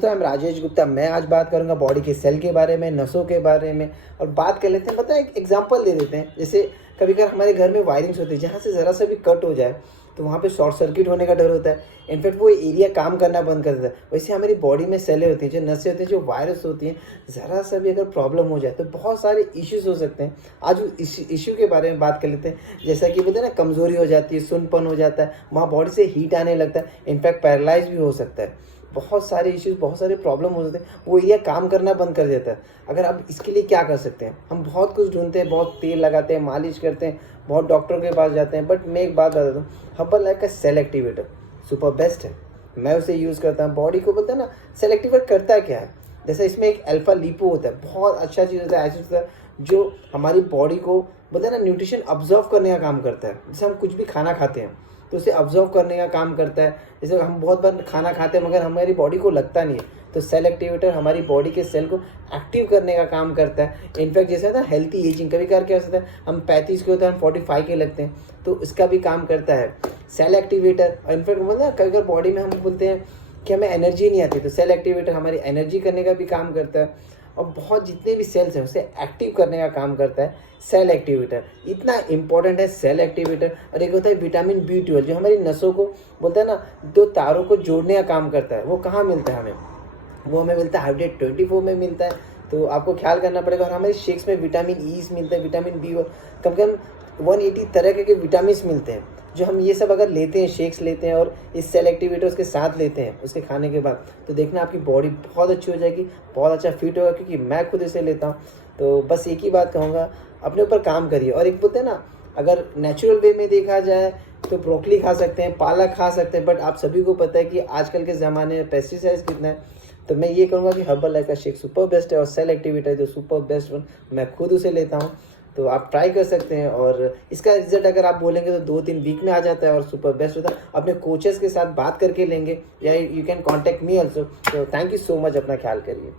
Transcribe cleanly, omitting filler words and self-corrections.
तो I'm राजेश गुप्ता। मैं आज बात करूंगा बॉडी के सेल के बारे में, नसों के बारे में। और बात कर लेते हैं, पता है, एक एग्जांपल दे देते हैं। जैसे कभी कभी हमारे घर में वायरिंग्स होती है, जहाँ से ज़रा सा भी कट हो जाए तो वहाँ पे शॉर्ट सर्किट होने का डर होता है। इनफैक्ट वो एरिया काम करना बंद कर देता है। वैसे हमारी बॉडी में सेलें होती हैं, जो नसें होती हैं, जो वायरस होती हैं, ज़रा सा भी अगर प्रॉब्लम हो जाए तो बहुत सारे इश्यूज हो सकते हैं। आज उस इश्यू के बारे में बात कर लेते हैं। जैसा कि बोलते हैं ना, कमज़ोरी हो जाती है, सुनपन हो जाता है, वहाँ बॉडी से हीट आने लगता है, इनफैक्ट पैरालाइज भी हो सकता है। बहुत सारे इश्यूज, बहुत सारे प्रॉब्लम हो सकते हैं, वो एरिया काम करना बंद कर देता है। अगर आप इसके लिए क्या कर सकते हैं, हम बहुत कुछ ढूंढते हैं, बहुत तेल लगाते हैं, मालिश करते हैं, बहुत डॉक्टरों के पास जाते हैं, बट मैं एक बात बता दूँ, हर्बल लाइफ का सेल एक्टिवेटर सुपर बेस्ट है। मैं उसे यूज़ करता हूँ। बॉडी को पता है ना, सेल एक्टिवेट करता क्या है। जैसे इसमें एक अल्फा लिपो होता है, बहुत अच्छा चीज़ होता है, ऐसा होता है जो हमारी बॉडी को बोलते हैं ना, न्यूट्रिशन अब्जॉर्व करने का काम करता है। जैसे हम कुछ भी खाना खाते हैं तो उसे अब्जॉर्व करने का काम करता है। जैसे हम बहुत बार खाना खाते हैं मगर हमारी बॉडी को लगता नहीं है, तो सेल एक्टिवेटर हमारी बॉडी के सेल को एक्टिव करने का काम करता है। इनफैक्ट जैसे ना, हेल्थी एजिंग, कभी कभार क्या हो सकता है, हम 35 के होते हैं, हम 45 के लगते हैं, तो इसका भी काम करता है सेल एक्टिवेटर। और इनफैक्ट बोलते हैं कभी कभार बॉडी में हम बोलते हैं कि हमें एनर्जी नहीं आती, तो सेल एक्टिवेटर हमारी एनर्जी करने का भी काम करता है। और बहुत जितने भी सेल्स हैं उसे एक्टिव करने का काम करता है सेल एक्टिवेटर। इतना इंपॉर्टेंट है सेल एक्टिवेटर। और एक होता है विटामिन B12, जो हमारी नसों को बोलता है ना, दो तारों को जोड़ने का काम करता है। वो कहाँ मिलता है हमें? वो हमें मिलता है हाइड्रेट 24 में मिलता है, तो आपको ख्याल करना पड़ेगा। और हमारे शेक्स में विटामिन ई मिलता है, विटामिन B, और कम से कम 180 तरह के विटामिन मिलते हैं, जो हम ये सब अगर लेते हैं, शेक्स लेते हैं और इस सेल एक्टिवेटर उसके साथ लेते हैं उसके खाने के बाद, तो देखना आपकी बॉडी बहुत अच्छी हो जाएगी, बहुत अच्छा फिट होगा। क्योंकि मैं खुद इसे लेता हूँ। तो बस एक ही बात कहूँगा, अपने ऊपर काम करिए। और एक बोलते हैं ना, अगर नेचुरल वे में देखा जाए तो ब्रोकली खा सकते हैं, पालक खा सकते हैं, बट आप सभी को पता है कि आजकल के ज़माने में पेस्टिसाइड्स कितना है। तो मैं ये कहूँगा कि हर्बल लाइफ का शेक सुपर बेस्ट है, और सेल एक्टिवेटर जो सुपर बेस्ट वन, मैं खुद उसे लेता हूँ। तो आप ट्राई कर सकते हैं, और इसका रिजल्ट अगर आप बोलेंगे तो 2-3 वीक में आ जाता है और सुपर बेस्ट होता है। अपने कोचेस के साथ बात करके लेंगे, या you can contact me also. तो थैंक यू सो मच, अपना ख्याल करिए।